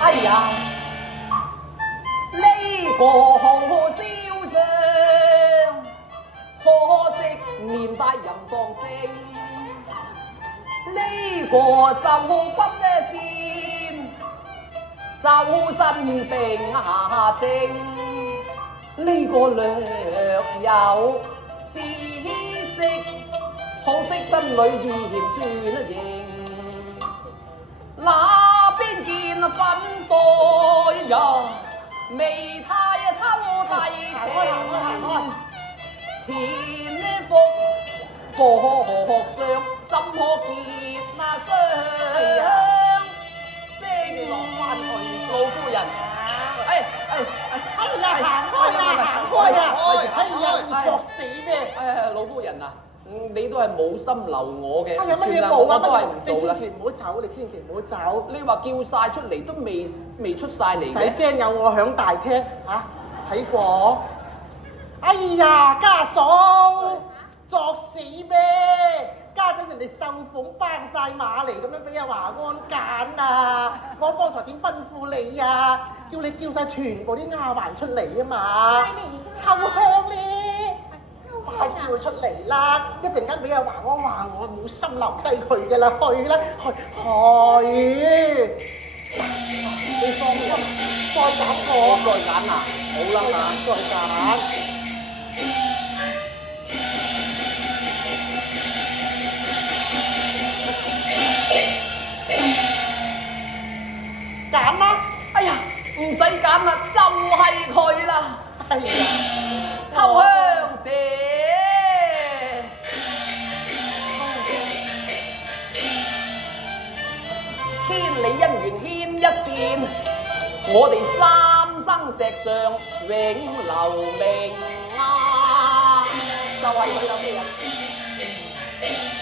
哎呀，呢個好瀟湘，可惜年代人放聲。呢個受骨嘅線，周身定下正。呢個略有知識，可惜心裏嫌轉型。那邊見粉黛呀，未太偷遞情。前呢幅薄相，怎可結那雙？星落翻去，老夫人。哎呀，行開呀，行開呀！哎呀，你作死咩？老夫人啊！你都係冇心留我嘅，有乜嘢算啦，冇啊？我都係唔做啦。你千祈唔好走，你千祈唔好走。你話叫晒出嚟都未出晒嚟嘅。使驚有我響大廳嚇睇過。哎呀，家嫂作死咩？家陣人哋秀鳳班晒馬嚟咁樣俾阿華安揀啊！我方才點吩咐你啊？叫你叫晒全部啲丫鬟出嚟啊嘛！秋香咧，快叫佢出嚟啦！一陣間俾阿華安話我冇心留低佢嘅啦，去啦，去！你放心，再揀我，再揀啊！好啦再揀。揀啦！哎呀，唔使揀啦，就係佢啦！哎呀，秋香姐，千里姻緣牽一線，我哋三生石上永留名啊！就係佢啦，夫人。